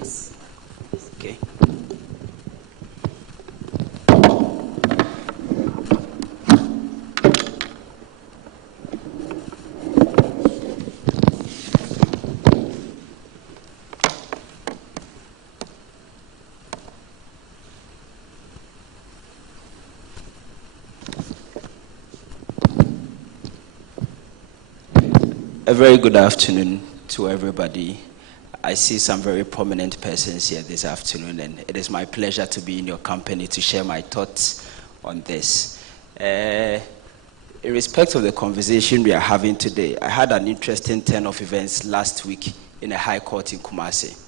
Yes. Okay. A very good afternoon to everybody. I see some very prominent persons here this afternoon, and it is my pleasure to be in your company to share my thoughts on this. In respect of the conversation we are having today, I had an interesting turn of events last week in a high court in Kumasi,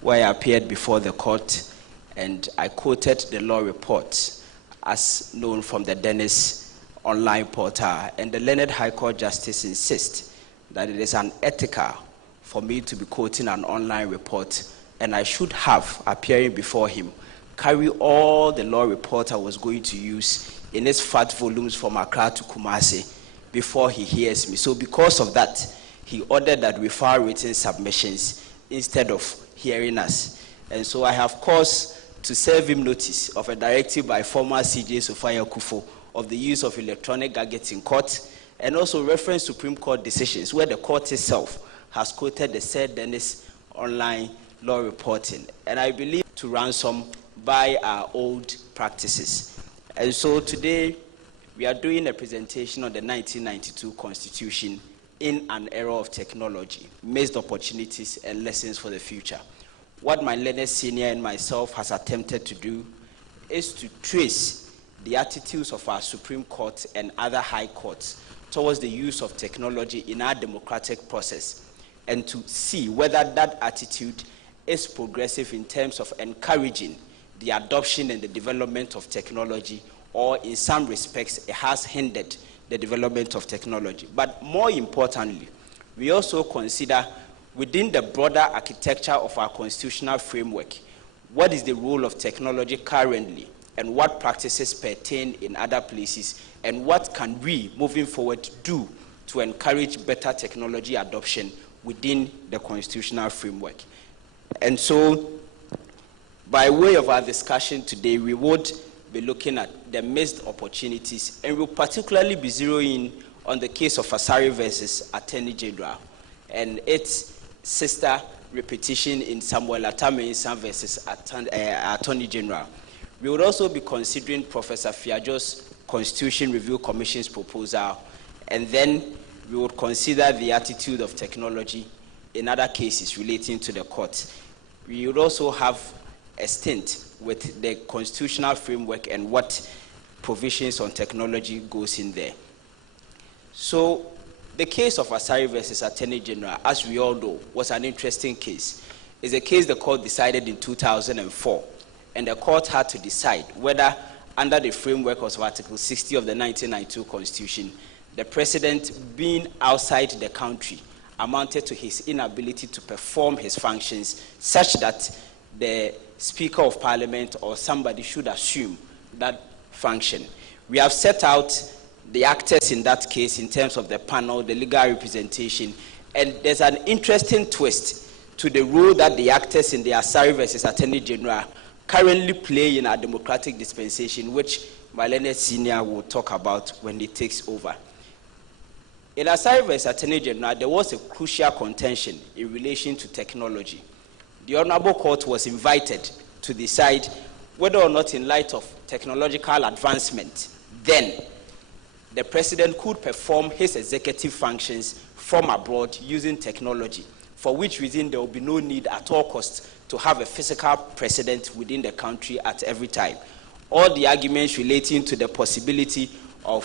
where I appeared before the court and I quoted the law report as known from the Dennis online portal, and the learned High Court Justice insists that it is unethical for me to be quoting an online report, and I should have, appearing before him, carry all the law report I was going to use in its fat volumes from Accra to Kumasi before he hears me. So because of that, he ordered that we file written submissions instead of hearing us. And so I have cause to serve him notice of a directive by former CJ Sophia Kufo of the use of electronic gadgets in court, and also reference Supreme Court decisions where the court itself has quoted the said Dennis online law reporting, and I believe to ransom by our old practices. And so today we are doing a presentation on the 1992 Constitution in an era of technology, missed opportunities and lessons for the future. What my learned senior and myself has attempted to do is to trace the attitudes of our Supreme Court and other high courts towards the use of technology in our democratic process, and to see whether that attitude is progressive in terms of encouraging the adoption and the development of technology, or in some respects it has hindered the development of technology. But more importantly, we also consider within the broader architecture of our constitutional framework, what is the role of technology currently, and what practices pertain in other places, and what can we, moving forward, do to encourage better technology adoption within the constitutional framework. And so, by way of our discussion today, we would be looking at the missed opportunities, and we'll particularly be zeroing on the case of Asari versus Attorney General and its sister repetition in Samuel Atame versus Attorney General. We would also be considering Professor Fiajo's Constitution Review Commission's proposal, and then we would consider the attitude of technology in other cases relating to the court. We would also have a stint with the constitutional framework and what provisions on technology goes in there. So the case of Asari versus Attorney General, as we all know, was an interesting case. It's a case the court decided in 2004. And the court had to decide whether, under the framework of Article 60 of the 1992 Constitution, the president being outside the country amounted to his inability to perform his functions, such that the Speaker of Parliament or somebody should assume that function. We have set out the actors in that case in terms of the panel, the legal representation, and there's an interesting twist to the role that the actors in the Asari versus Attorney General currently play in our democratic dispensation, which my learned senior will talk about when he takes over. In Asari versus Attorney General, there was a crucial contention in relation to technology. The Honorable Court was invited to decide whether or not, in light of technological advancement, then the president could perform his executive functions from abroad using technology, for which reason there will be no need at all costs to have a physical president within the country at every time. All the arguments relating to the possibility of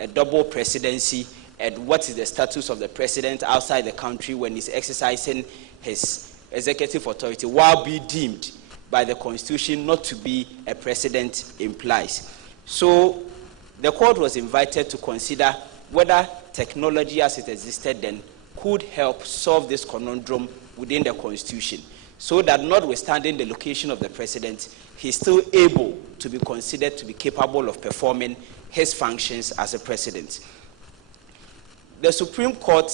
a double presidency and what is the status of the president outside the country when he's exercising his executive authority, while be deemed by the Constitution not to be a president, implies. So the court was invited to consider whether technology as it existed then could help solve this conundrum within the Constitution, so that notwithstanding the location of the president, he's still able to be considered to be capable of performing his functions as a president. The Supreme Court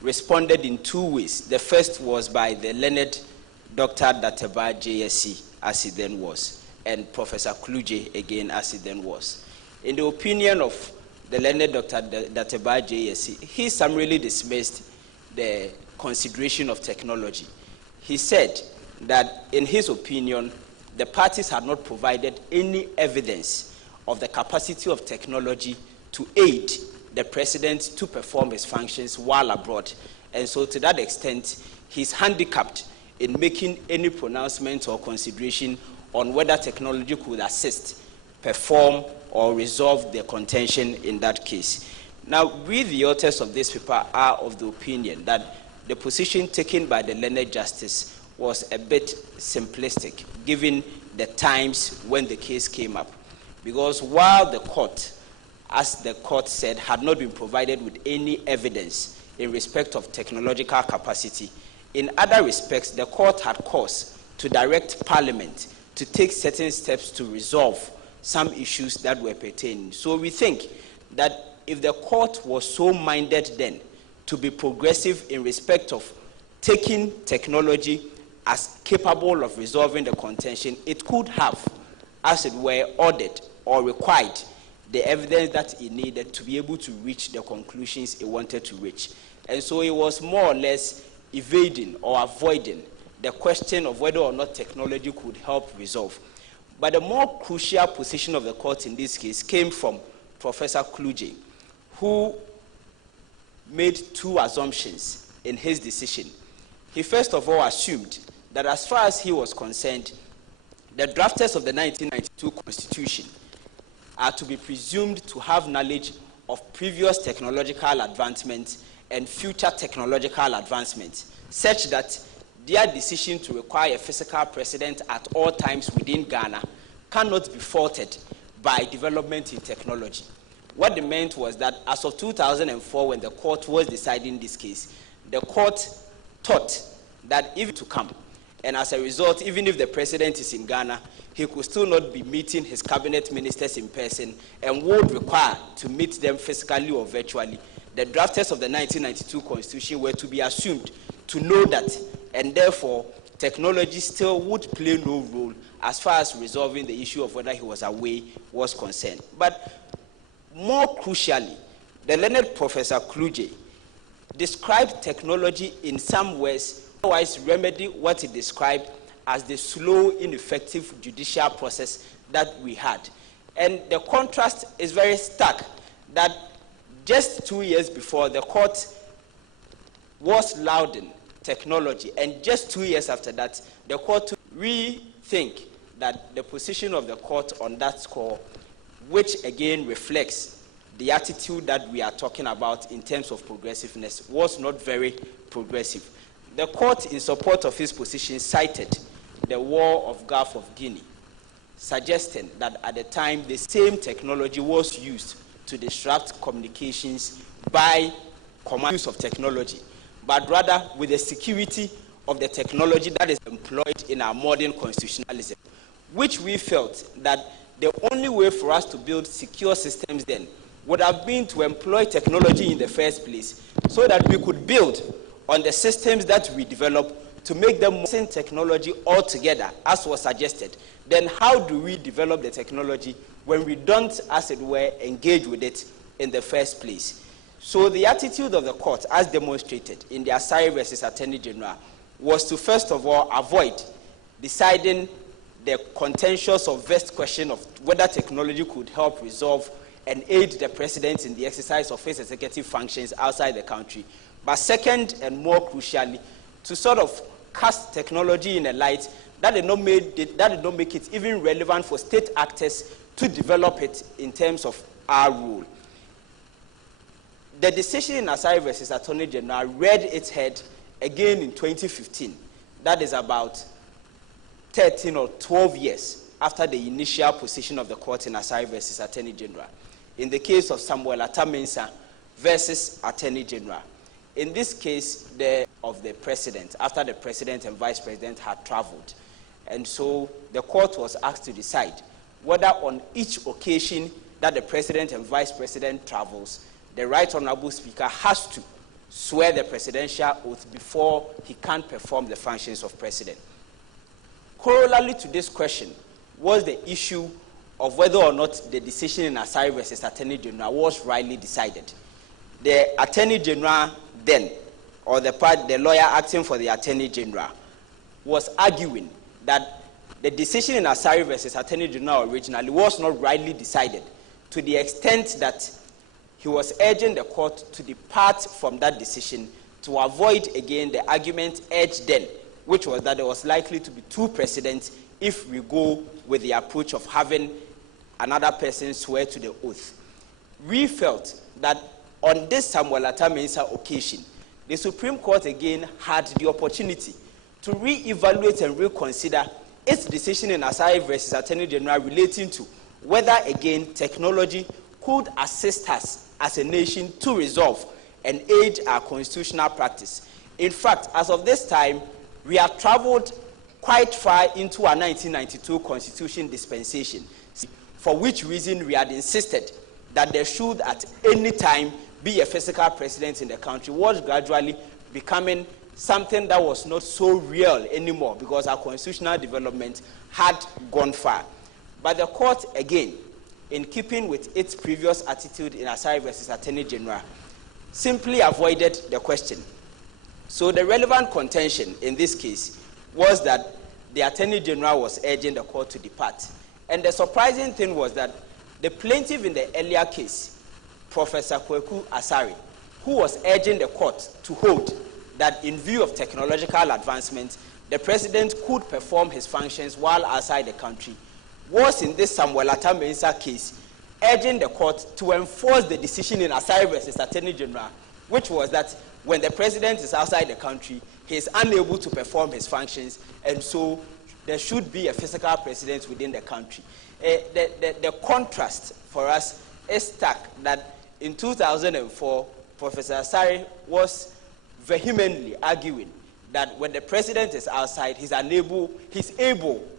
responded in two ways. The first was by the learned Dr. Dateba JSC, as he then was, and Professor Kluje, again, as he then was. In the opinion of the learned Dr. Dateba JSC, he summarily dismissed the consideration of technology. He said that, in his opinion, the parties had not provided any evidence of the capacity of technology to aid the president to perform his functions while abroad. And so, to that extent, he's handicapped in making any pronouncement or consideration on whether technology could assist, perform, or resolve the contention in that case. Now, we, the authors of this paper, are of the opinion that the position taken by the learned justice was a bit simplistic, given the times when the case came up. Because while the court, as the court said, had not been provided with any evidence in respect of technological capacity, in other respects, the court had cause to direct Parliament to take certain steps to resolve some issues that were pertaining. So we think that if the court was so minded then to be progressive in respect of taking technology as capable of resolving the contention, it could have, as it were, ordered or required the evidence that it needed to be able to reach the conclusions it wanted to reach. And so it was more or less evading or avoiding the question of whether or not technology could help resolve. But the more crucial position of the court in this case came from Professor Kluje, who made two assumptions in his decision. He first of all assumed that as far as he was concerned, the drafters of the 1992 Constitution are to be presumed to have knowledge of previous technological advancements and future technological advancements, such that their decision to require a physical president at all times within Ghana cannot be faulted by development in technology. What they meant was that as of 2004, when the court was deciding this case, the court thought that if to come, and as a result, even if the president is in Ghana, he could still not be meeting his cabinet ministers in person and would require to meet them physically or virtually. The drafters of the 1992 Constitution were to be assumed to know that, and therefore technology still would play no role as far as resolving the issue of whether he was away was concerned. But more crucially, the learned Professor Kluje described technology in some ways, otherwise remedy what he described as the slow, ineffective judicial process that we had. And the contrast is very stark, that just 2 years before, the court was lauding technology, and just 2 years after that, the court, we think that the position of the court on that score, which again reflects the attitude that we are talking about in terms of progressiveness, was not very progressive. The court, in support of his position, cited the War of Gulf of Guinea, suggesting that at the time the same technology was used to disrupt communications by command use of technology, but rather with the security of the technology that is employed in our modern constitutionalism, which we felt that the only way for us to build secure systems then would have been to employ technology in the first place, so that we could build on the systems that we develop to make them more technology altogether, as was suggested. Then how do we develop the technology when we don't, as it were, engage with it in the first place? So the attitude of the court, as demonstrated in the Asari versus Attorney General, was to first of all avoid deciding the contentious or vexed question of whether technology could help resolve and aid the president in the exercise of his executive functions outside the country. But second, and more crucially, to sort of cast technology in a light that did not make it even relevant for state actors to develop it in terms of our rule. The decision in Asari versus Attorney General reared its head again in 2015. That is about 13 or 12 years after the initial position of the court in Asari versus Attorney General, in the case of Samuel Atamensa versus Attorney General. In this case, of the president, after the president and vice president had traveled. And so the court was asked to decide whether on each occasion that the president and vice president travels, the Right Honorable Speaker has to swear the presidential oath before he can perform the functions of president. Corollary to this question was the issue of whether or not the decision in Asari versus Attorney General was rightly decided. The Attorney General then, or the lawyer acting for the Attorney General, was arguing that the decision in Asari versus Attorney General originally was not rightly decided, to the extent that he was urging the court to depart from that decision to avoid again the argument urged then, which was that there was likely to be two presidents if we go with the approach of having another person swear to the oath. We felt that on this Samuel Atta-Mensah occasion, the Supreme Court again had the opportunity to re-evaluate and reconsider its decision in Asari versus Attorney General relating to whether again technology could assist us as a nation to resolve and aid our constitutional practice. In fact, as of this time, we have traveled quite far into our 1992 Constitution dispensation, for which reason we had insisted that there should at any time be a physical president in the country, was gradually becoming something that was not so real anymore because our constitutional development had gone far. But the court, again, in keeping with its previous attitude in Asari versus Attorney General, simply avoided the question. So the relevant contention in this case was that the Attorney General was urging the court to depart. And the surprising thing was that the plaintiff in the earlier case, Professor Kweku Asari, who was urging the court to hold that in view of technological advancement, the president could perform his functions while outside the country, was in this Samuel Atta-Mensah case urging the court to enforce the decision in Asari versus Attorney General, which was that when the president is outside the country, he is unable to perform his functions, and so there should be a physical president within the country. The contrast for us is stark that in 2004, Professor Asari was vehemently arguing that when the president is outside, he's able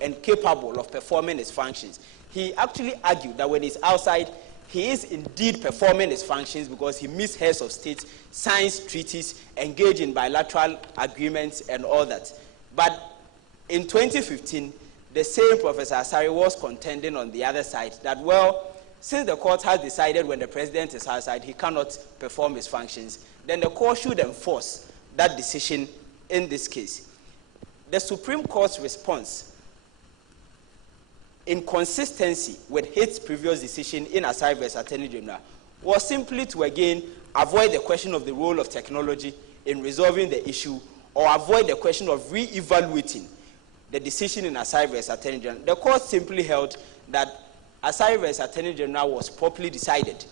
and capable of performing his functions. He actually argued that when he's outside, he is indeed performing his functions because he meets heads of state, signs treaties, engage in bilateral agreements and all that. But in 2015, the same Professor Asari was contending on the other side that, well, since the court has decided when the president is outside, he cannot perform his functions, then the court should enforce that decision in this case. The Supreme Court's response, in consistency with its previous decision in Asari versus Attorney General, was simply to again avoid the question of the role of technology in resolving the issue, or avoid the question of re-evaluating the decision in Asari versus Attorney General. The court simply held that Asari versus Attorney General was properly decided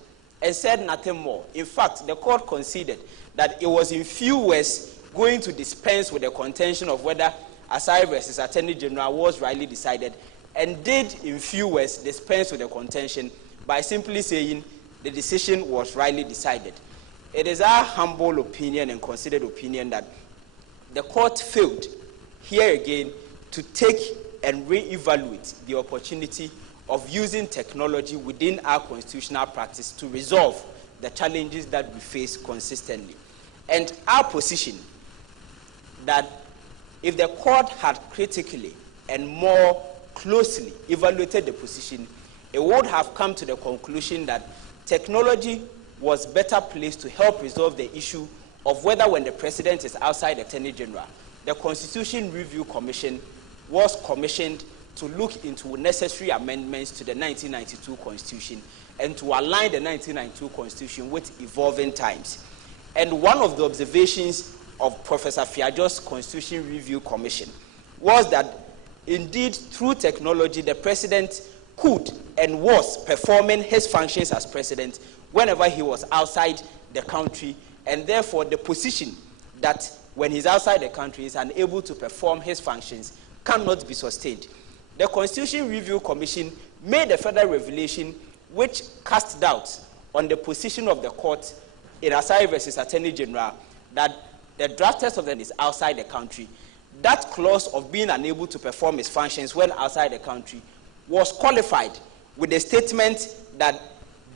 and said nothing more. In fact, the court conceded that it was in few words going to dispense with the contention of whether Asari versus Attorney General was rightly decided, and did in few words dispense with the contention by simply saying the decision was rightly decided. It is our humble opinion and considered opinion that the court failed here again to take and re-evaluate the opportunity of using technology within our constitutional practice to resolve the challenges that we face consistently. And our position that if the court had critically and more closely evaluated the position, it would have come to the conclusion that technology was better placed to help resolve the issue of whether when the president is outside the Attorney General, the Constitution Review Commission was commissioned to look into necessary amendments to the 1992 Constitution and to align the 1992 Constitution with evolving times. And one of the observations of Professor Fiajo's Constitution Review Commission was that indeed through technology the president could and was performing his functions as president whenever he was outside the country, and therefore the position that when he's outside the country is unable to perform his functions cannot be sustained. The Constitution Review Commission made a further revelation which cast doubt on the position of the court in Asari versus Attorney General that the drafters of the is outside the country. That clause of being unable to perform his functions when outside the country was qualified with a statement that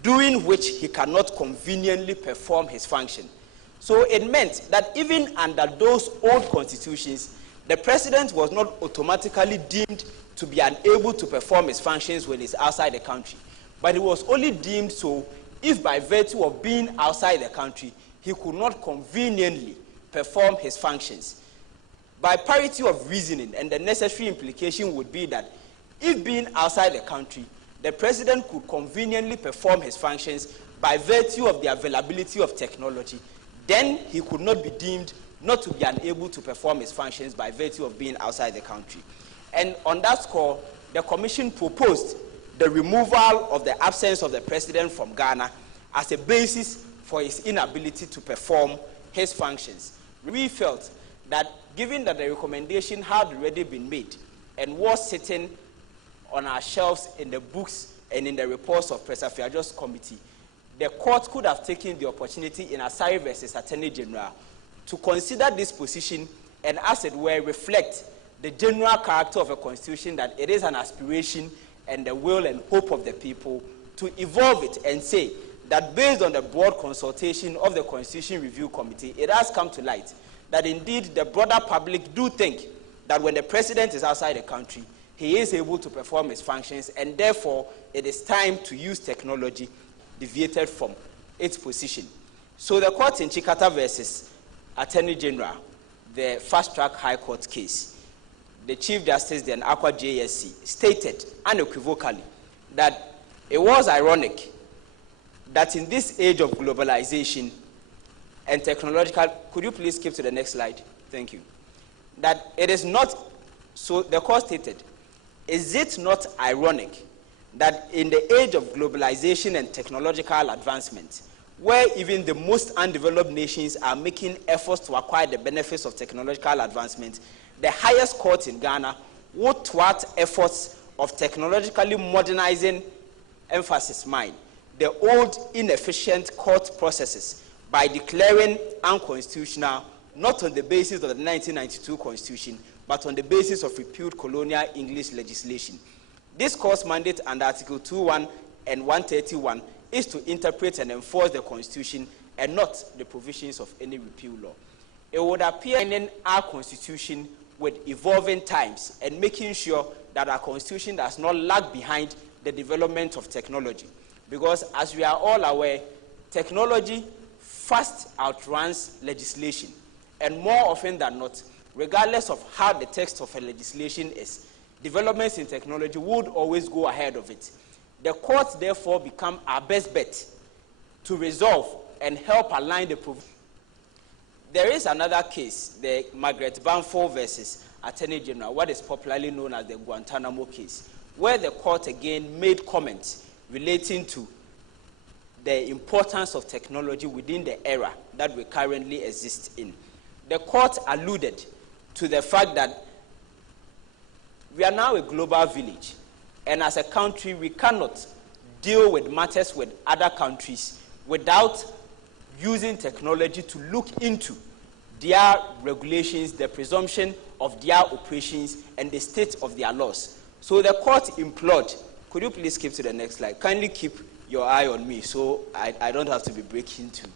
during which he cannot conveniently perform his function. So it meant that even under those old constitutions, the president was not automatically deemed to be unable to perform his functions when he's outside the country, but he was only deemed so if by virtue of being outside the country, he could not conveniently perform his functions. By parity of reasoning, and the necessary implication would be that if being outside the country, the president could conveniently perform his functions by virtue of the availability of technology, then he could not be deemed not to be unable to perform his functions by virtue of being outside the country. And on that score, the commission proposed the removal of the absence of the president from Ghana as a basis for his inability to perform his functions. We felt that given that the recommendation had already been made and was sitting on our shelves in the books and in the reports of Professor Fiajo's committee, the court could have taken the opportunity in Asari versus Attorney General to consider this position and, as it were, reflect the general character of a constitution, that it is an aspiration and the will and hope of the people, to evolve it and say that based on the broad consultation of the Constitution Review Committee, it has come to light that indeed the broader public do think that when the president is outside the country, he is able to perform his functions, and therefore it is time to use technology deviated from its position. So the court in Chikata versus Attorney General, the fast-track High Court case, the Chief Justice, then Aqua JSC, stated unequivocally that it was ironic that in this age of globalization and technological, could you please skip to the next slide? Thank you. That it is not, so the court stated, is it not ironic that in the age of globalization and technological advancement, where even the most undeveloped nations are making efforts to acquire the benefits of technological advancement, the highest court in Ghana would thwart efforts of technologically modernizing, emphasis mine, the old inefficient court processes by declaring unconstitutional, not on the basis of the 1992 Constitution, but on the basis of repealed colonial English legislation. This court's mandate under Article 21 and 131 is to interpret and enforce the Constitution and not the provisions of any repeal law. It would appear in our Constitution with evolving times and making sure that our Constitution does not lag behind the development of technology. Because as we are all aware, technology fast outruns legislation. And more often than not, regardless of how the text of a legislation is, developments in technology would always go ahead of it. The courts therefore become our best bet to resolve and help align the provisions. There is another case, the Margaret Banford versus Attorney General, what is popularly known as the Guantanamo case, where the court again made comments relating to the importance of technology within the era that we currently exist in. The court alluded to the fact that we are now a global village, and as a country, we cannot deal with matters with other countries without using technology to look into their regulations, the presumption of their operations, and the state of their laws. So the court implored, could you please skip to the next slide? Kindly keep your eye on me so I don't have to be breaking to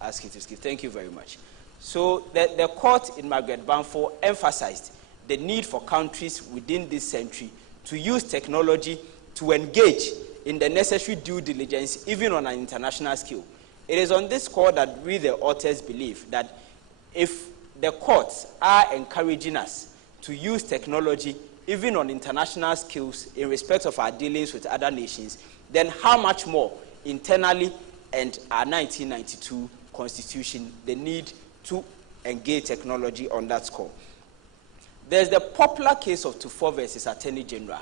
ask you to skip. Thank you very much. So the court in Margaret Banford emphasized the need for countries within this century to use technology to engage in the necessary due diligence, even on an international scale. It is on this score that we, the authors, believe that if the courts are encouraging us to use technology, even on international scales, in respect of our dealings with other nations, then how much more internally and our 1992 Constitution, the need to engage technology on that score. There's the popular case of Tufo versus Attorney General,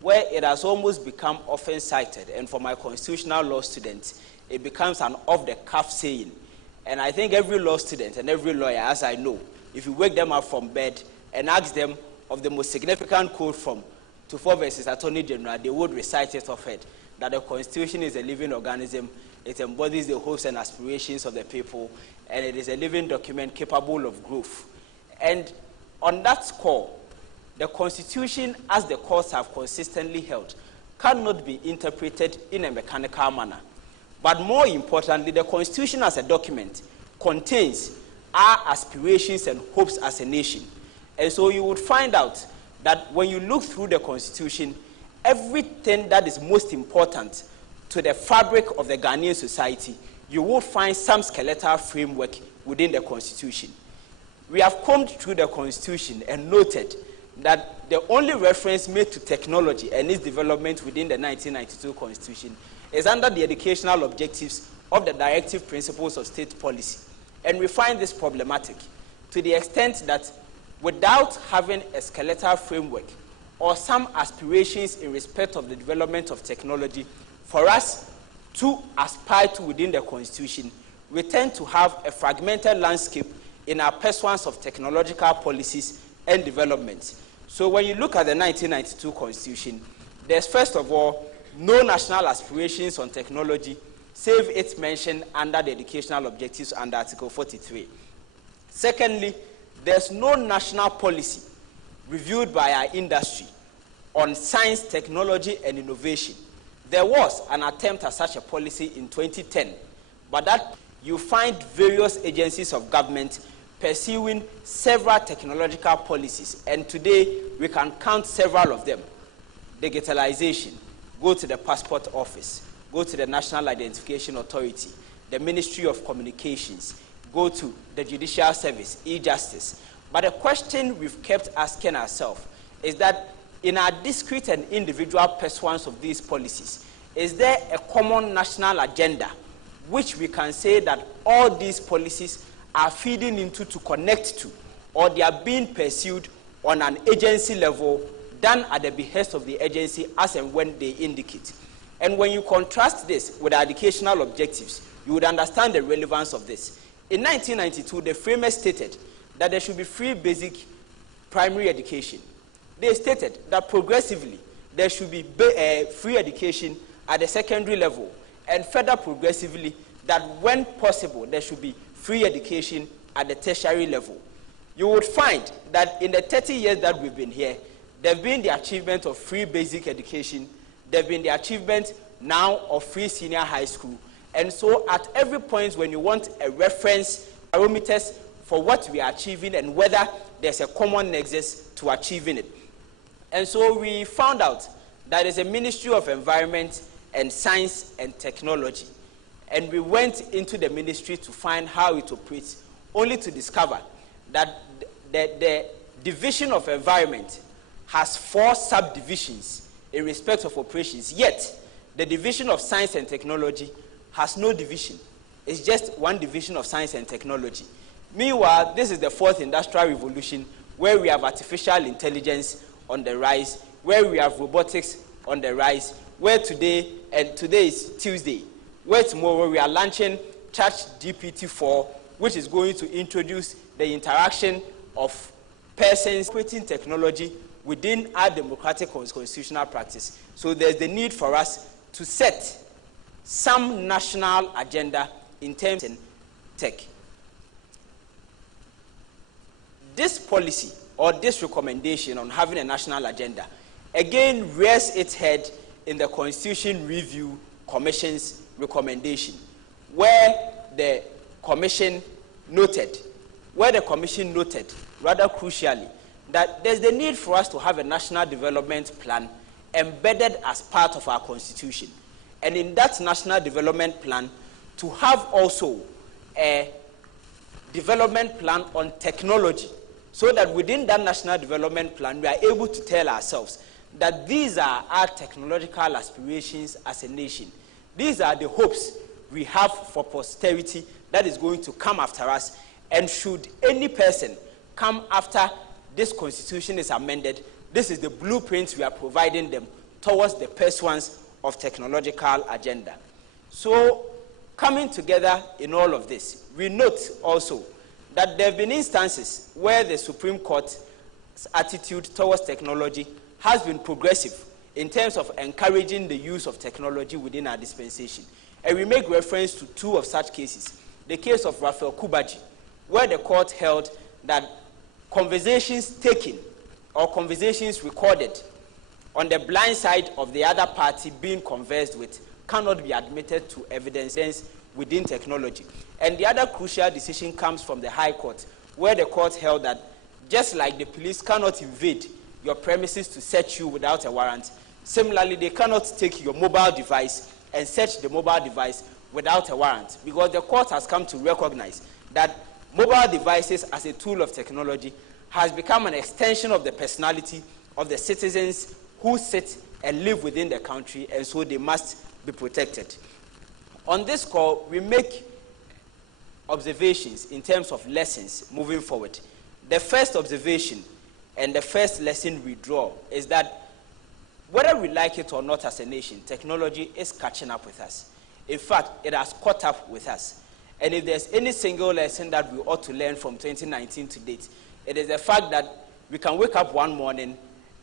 where it has almost become often cited, and for my constitutional law students, it becomes an off-the-cuff saying. And I think every law student and every lawyer, as I know, if you wake them up from bed and ask them of the most significant quote from Tufo versus Attorney General, they would recite it off head, that the Constitution is a living organism, it embodies the hopes and aspirations of the people, and it is a living document capable of growth. And on that score, the Constitution, as the courts have consistently held, cannot be interpreted in a mechanical manner. But more importantly, the Constitution as a document contains our aspirations and hopes as a nation. And so you would find out that when you look through the Constitution, everything that is most important to the fabric of the Ghanaian society, you will find some skeletal framework within the Constitution. We have combed through the Constitution and noted that the only reference made to technology and its development within the 1992 Constitution is under the educational objectives of the directive principles of state policy. And we find this problematic to the extent that without having a skeletal framework or some aspirations in respect of the development of technology for us to aspire to within the Constitution, we tend to have a fragmented landscape in our pursuance of technological policies and developments. So when you look at the 1992 Constitution, there's first of all no national aspirations on technology, save its mention under the educational objectives under Article 43. Secondly, there's no national policy reviewed by our industry on science, technology, and innovation. There was an attempt at such a policy in 2010, but that you find various agencies of government pursuing several technological policies, and today we can count several of them. Digitalization, go to the passport office, go to the National Identification Authority, the Ministry of Communications, go to the Judicial Service, e-justice. But the question we've kept asking ourselves is that in our discrete and individual pursuance of these policies, is there a common national agenda which we can say that all these policies are feeding into to connect to, or they are being pursued on an agency level, done at the behest of the agency as and when they indicate? And when you contrast this with our educational objectives, you would understand the relevance of this. In 1992, the framers stated that there should be free basic primary education. They stated that progressively there should be free education at the secondary level, and further progressively that when possible there should be free education at the tertiary level. You would find that in the 30 years that we've been here, there have been the achievement of free basic education, there have been the achievement now of free senior high school, and so at every point when you want a reference parameters for what we are achieving and whether there's a common nexus to achieving it. And so we found out that there's a Ministry of Environment and Science and Technology. And we went into the ministry to find how it operates, only to discover that the Division of Environment has 4 subdivisions in respect of operations, yet the Division of Science and Technology has no division. It's just one division of science and technology. Meanwhile, this is the 4th industrial revolution, where we have artificial intelligence on the rise, where we have robotics on the rise, where today is Tuesday, where tomorrow we are launching ChatGPT-4, which is going to introduce the interaction of persons operating technology within our democratic constitutional practice. So there's the need for us to set some national agenda in terms of tech. This policy or this recommendation on having a national agenda again rears its head in the Constitution Review Commission's recommendation, where the commission noted, rather crucially, that there's the need for us to have a national development plan embedded as part of our Constitution. And in that national development plan, to have also a development plan on technology, so that within that national development plan, we are able to tell ourselves that these are our technological aspirations as a nation. These are the hopes we have for posterity that is going to come after us. And should any person come after this Constitution is amended, this is the blueprint we are providing them towards the pursuance of technological agenda. So, coming together in all of this, we note also that there have been instances where the Supreme Court's attitude towards technology has been progressive in terms of encouraging the use of technology within our dispensation. And we make reference to 2 of such cases. The case of Raphael Kubaji, where the court held that conversations taken or conversations recorded on the blind side of the other party being conversed with cannot be admitted to evidence within technology. And the other crucial decision comes from the High Court, where the court held that Just like the police cannot invade your premises to search you without a warrant, similarly, they cannot take your mobile device and search the mobile device without a warrant, because the court has come to recognize that mobile devices as a tool of technology has become an extension of the personality of the citizens who sit and live within the country, and so they must be protected. On this call, we make observations in terms of lessons moving forward. The first observation and the first lesson we draw is that whether we like it or not as a nation, technology is catching up with us. In fact, it has caught up with us. And if there's any single lesson that we ought to learn from 2019 to date, it is the fact that we can wake up one morning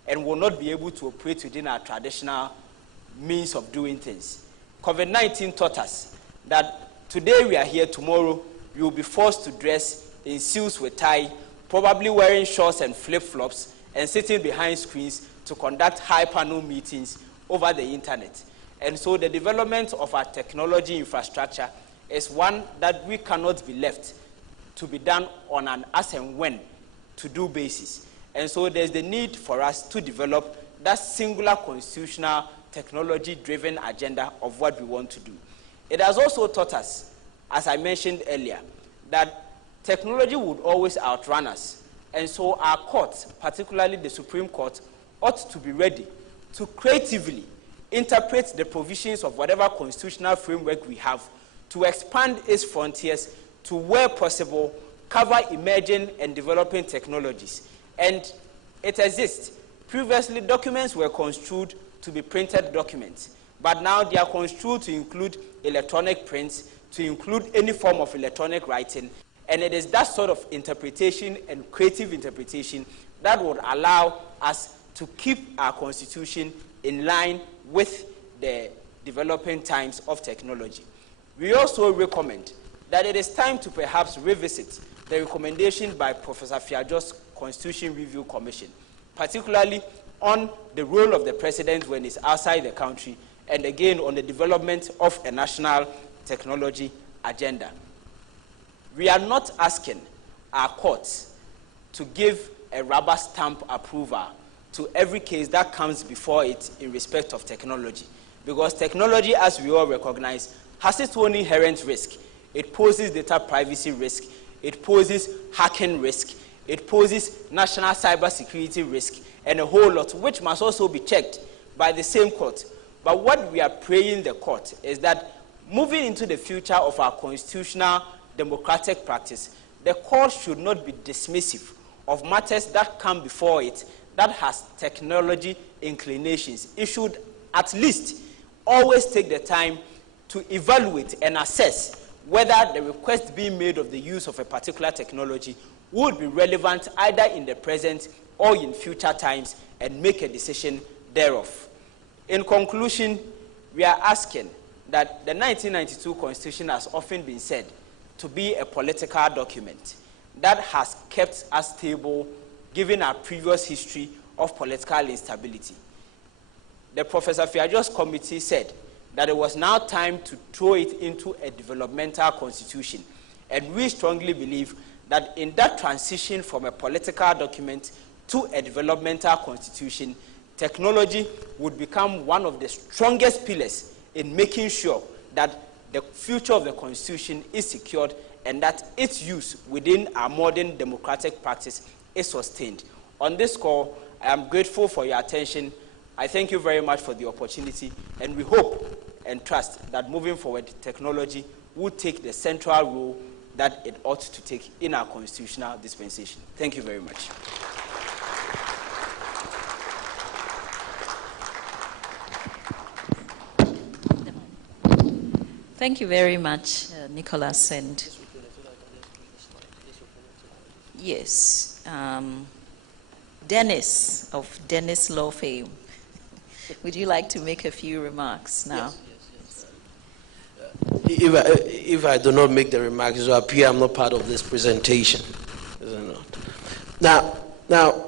and will not be able to operate within our traditional means of doing things. COVID-19 taught us that today we are here, tomorrow we will be forced to dress in suits with tie, probably wearing shorts and flip-flops, and sitting behind screens to conduct high-panel meetings over the internet. And so the development of our technology infrastructure is one that we cannot be left to be done on an as and when to do basis. And so there's the need for us to develop that singular constitutional technology-driven agenda of what we want to do. It has also taught us, as I mentioned earlier, that technology would always outrun us. And so our courts, particularly the Supreme Court, ought to be ready to creatively interpret the provisions of whatever constitutional framework we have to expand its frontiers to, where possible, cover emerging and developing technologies. And it exists. Previously, documents were construed to be printed documents, but now they are construed to include electronic prints, to include any form of electronic writing, and it is that sort of interpretation and creative interpretation that would allow us to keep our constitution in line with the developing times of technology. We also recommend that it is time to perhaps revisit the recommendation by Professor Fiajo's Constitution Review Commission, particularly on the role of the president when he's outside the country, and again on the development of a national technology agenda. We are not asking our courts to give a rubber stamp approval to every case that comes before it in respect of technology, because technology, as we all recognize, has its own inherent risk. It poses data privacy risk, it poses hacking risk, it poses national cybersecurity risk, and a whole lot, which must also be checked by the same court. But what we are praying the court is that moving into the future of our constitutional democratic practice, the court should not be dismissive of matters that come before it that has technology inclinations. It should at least always take the time to evaluate and assess whether the request being made of the use of a particular technology would be relevant either in the present or in future times, and make a decision thereof. In conclusion, we are asking that the 1992 Constitution has often been said to be a political document that has kept us stable given our previous history of political instability. The Professor Fiajo's committee said that it was now time to throw it into a developmental constitution, and we strongly believe that in that transition from a political document to a developmental constitution, technology would become one of the strongest pillars in making sure that the future of the constitution is secured and that its use within our modern democratic practice is sustained. On this call, I am grateful for your attention. I thank you very much for the opportunity, and we hope and trust that moving forward, technology will take the central role that it ought to take in our constitutional dispensation. Thank you very much. Thank you very much, Nicholas. And yes, Dennis of Dennis Law fame. Would you like to make a few remarks now? Yes. If I do not make the remarks, it will appear I'm not part of this presentation. Is it not? Now,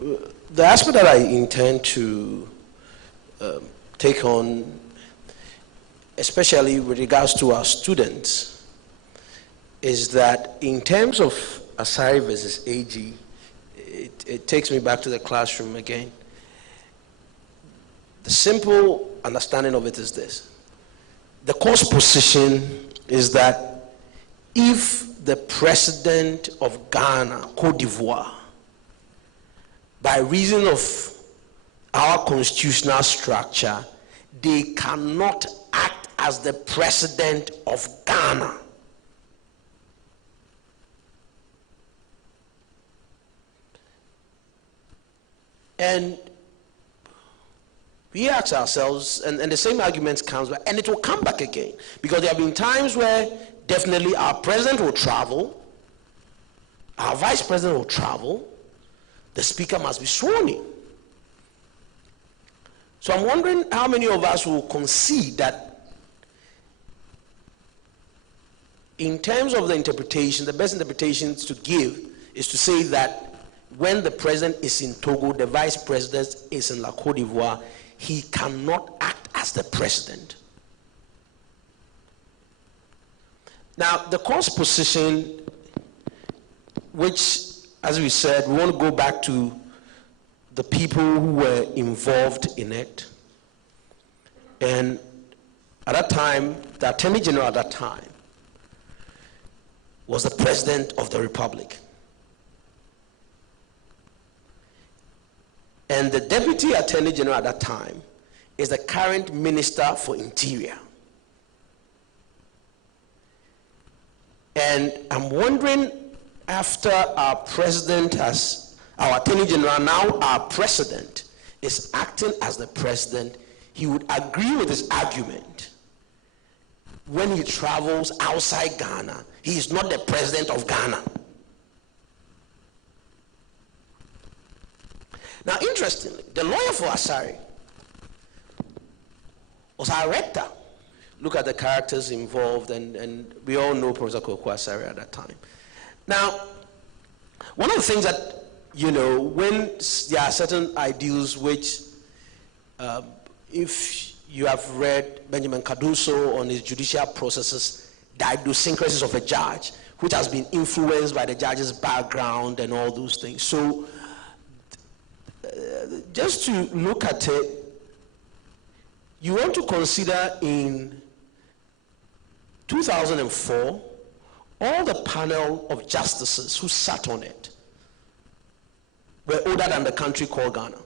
the aspect that I intend to take on, especially with regards to our students, is that in terms of Asari versus AG, it takes me back to the classroom again. The simple understanding of it is this. The course position is that if the president of Ghana, Cote d'Ivoire, by reason of our constitutional structure, they cannot act as the president of Ghana. And we ask ourselves, and the same argument comes back, and it will come back again, because there have been times where definitely our president will travel, our vice president will travel, the speaker must be sworn in. So I'm wondering how many of us will concede that in terms of the interpretation, the best interpretations to give is to say that when the president is in Togo, the vice president is in La Côte d'Ivoire, he cannot act as the president. Now, the course position, which, as we said, we want to go back to the people who were involved in it. And at that time, the Attorney General at that time was the President of the Republic. And the Deputy Attorney General at that time is the current Minister for Interior. And I'm wondering, after our President has, our Attorney General, now our President, is acting as the President, he would agree with his argument. When he travels outside Ghana, he is not the President of Ghana. Now, interestingly, the lawyer for Asari was our rector. Look at the characters involved, and we all know Professor Kweku Asari at that time. Now, one of the things that, when there are certain ideals which, if you have read Benjamin Cardoso on his judicial processes, the idiosyncrasies of a judge, which has been influenced by the judge's background and all those things. So, just to look at it, you want to consider in 2004, all the panel of justices who sat on it were older than the country called Ghana.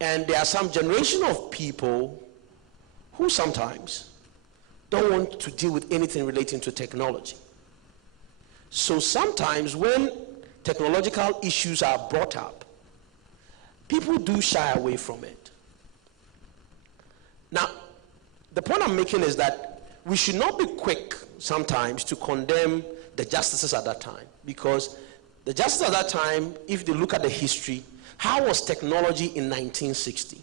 And there are some generation of people who sometimes don't want to deal with anything relating to technology. So sometimes when technological issues are brought up, people do shy away from it. Now, the point I'm making is that we should not be quick sometimes to condemn the justices at that time, because the justices at that time, if they look at the history, how was technology in 1960?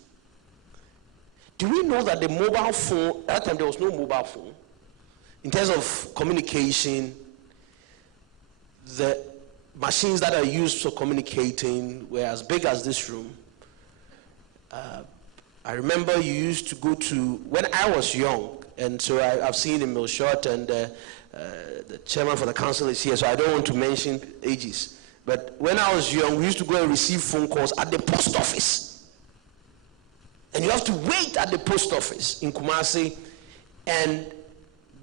Do we know that the mobile phone, at that time there was no mobile phone. In terms of communication, the machines that are used for communicating were as big as this room. I remember you used to go to, when I was young, and so I've seen in Milshot, and the chairman for the council is here, so I don't want to mention ages. But when I was young, we used to go and receive phone calls at the post office. And you have to wait at the post office in Kumasi. And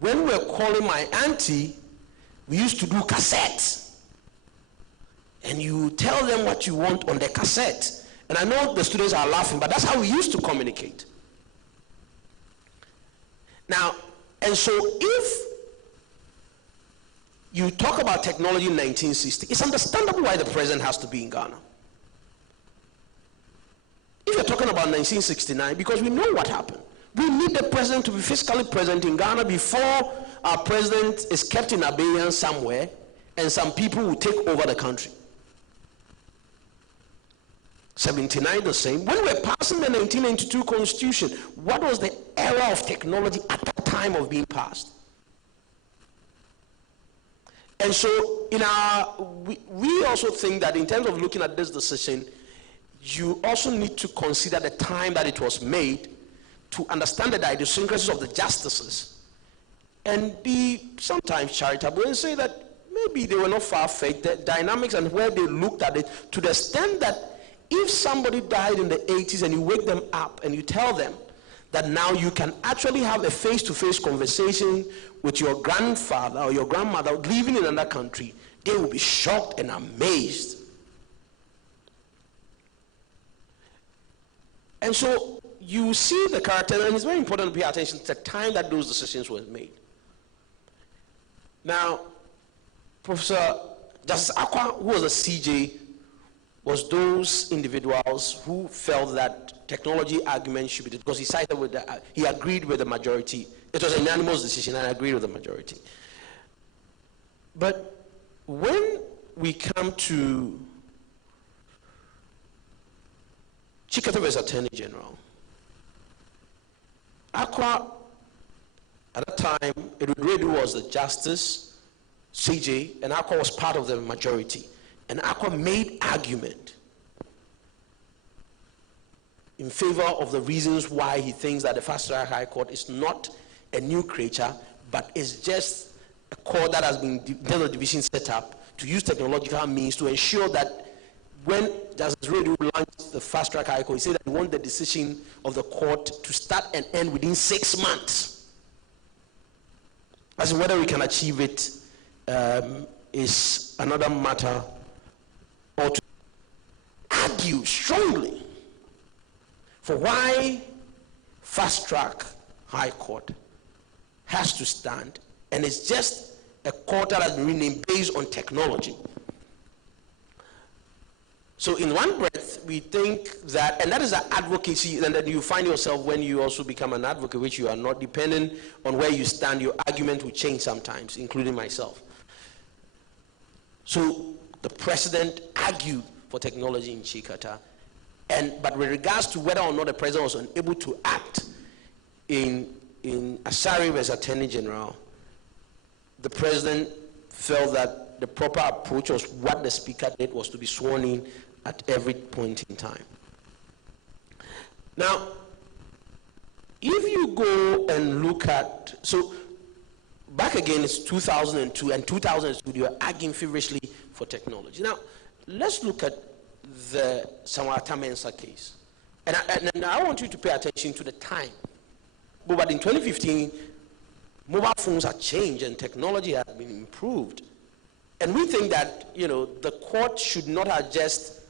when we were calling my auntie, we used to do cassettes. And you tell them what you want on the cassette. And I know the students are laughing, but that's how we used to communicate. Now, and so if you talk about technology in 1960, it's understandable why the president has to be in Ghana. If you're talking about 1969, because we know what happened. We need the president to be physically present in Ghana before our president is kept in abeyance somewhere and some people will take over the country. 79 the same. When we were passing the 1992 Constitution, what was the era of technology at the time of being passed? And so we also think that in terms of looking at this decision, you also need to consider the time that it was made, to understand the idiosyncrasies of the justices, and be sometimes charitable and say that maybe they were not far-fetched. The dynamics and where they looked at it, to the extent that if somebody died in the 80s and you wake them up and you tell them that now you can actually have a face-to-face conversation with your grandfather or your grandmother living in another country, they will be shocked and amazed. And so you see the character, and it's very important to pay attention to the time that those decisions were made. Now, Professor Justice Akwa, who was a CJ, was those individuals who felt that technology argument should be, because he sided with he agreed with the majority. It was a unanimous decision, and I agreed with the majority. But when we come to Chikata as Attorney General, Akwa, at that time, it really was the Justice, CJ, and Akwa was part of the majority. And Akwa made argument in favor of the reasons why he thinks that the Fast Track High Court is not a new creature, but is just a court that has been the division set up to use technological means to ensure that when Justice Redu launched the Fast Track High Court, he said that he wanted the decision of the court to start and end within 6 months. As in whether we can achieve it is another matter. Or to argue strongly for why Fast Track High Court has to stand, and it's just a court that has been renamed based on technology. So in one breath, we think that, and that is an advocacy, and then you find yourself when you also become an advocate, which you are not, depending on where you stand, your argument will change sometimes, including myself. So the president argued for technology in Chikata, but with regards to whether or not the president was unable to act in Asari as Attorney General, the president felt that the proper approach was what the speaker did, was to be sworn in at every point in time. Now, if you go and look at, so back again, it's 2002, and 2002 they were arguing feverishly for technology. Now, let's look at the Samwata Mensah case. And I want you to pay attention to the time. But in 2015, mobile phones have changed and technology has been improved. And we think that, the court should not have just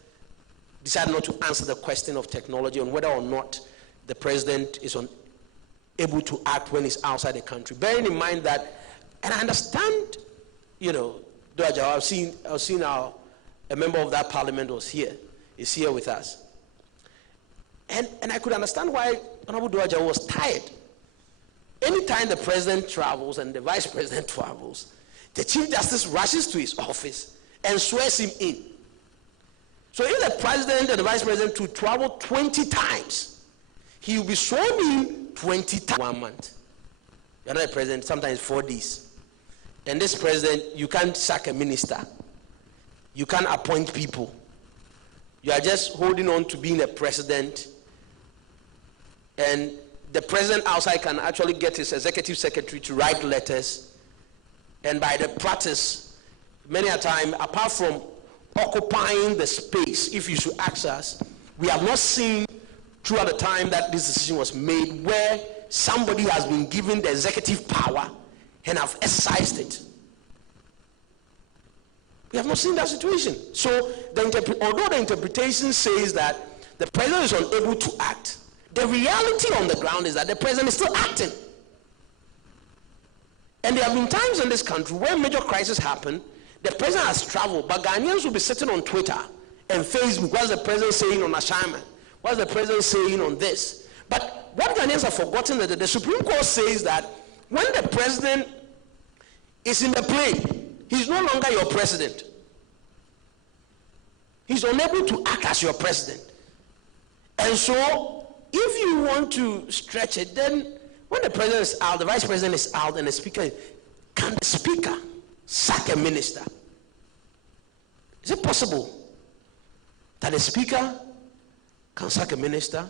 decided not to answer the question of technology on whether or not the president is able to act when he's outside the country. Bearing in mind that, and I understand, I've seen a member of that parliament is here with us. And I could understand why Honorable Doaja was tired. Anytime the president travels and the vice president travels, the Chief Justice rushes to his office and swears him in. So if the president and the vice president to travel 20 times, he will be sworn in 20 times 1 month. You're not a president, sometimes 4 days. And this president, you can't sack a minister. You can't appoint people. You are just holding on to being a president. And the president outside can actually get his executive secretary to write letters. And by the practice, many a time, apart from occupying the space, if you should ask us, we have not seen throughout the time that this decision was made where somebody has been given the executive power and have exercised it. We have not seen that situation. So, although the interpretation says that the president is unable to act, the reality on the ground is that the president is still acting. And there have been times in this country where major crises happen, the president has traveled, but Ghanaians will be sitting on Twitter and Facebook. What's the president saying on assignment? What's the president saying on this? But what Ghanaians have forgotten is that the Supreme Court says that when the president is in the plane, he's no longer your president. He's unable to act as your president. And so, if you want to stretch it, then when the president is out, the vice president is out, and the speaker, can the speaker sack a minister? Is it possible that the speaker can sack a minister,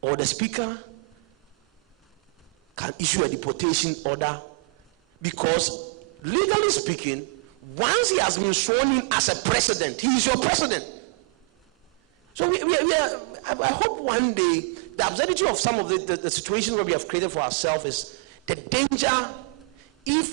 or the speaker can issue a deportation order? Because legally speaking, Once he has been sworn in as a president, he is your president. So I hope one day, the absurdity of some of the situations where we have created for ourselves is the danger if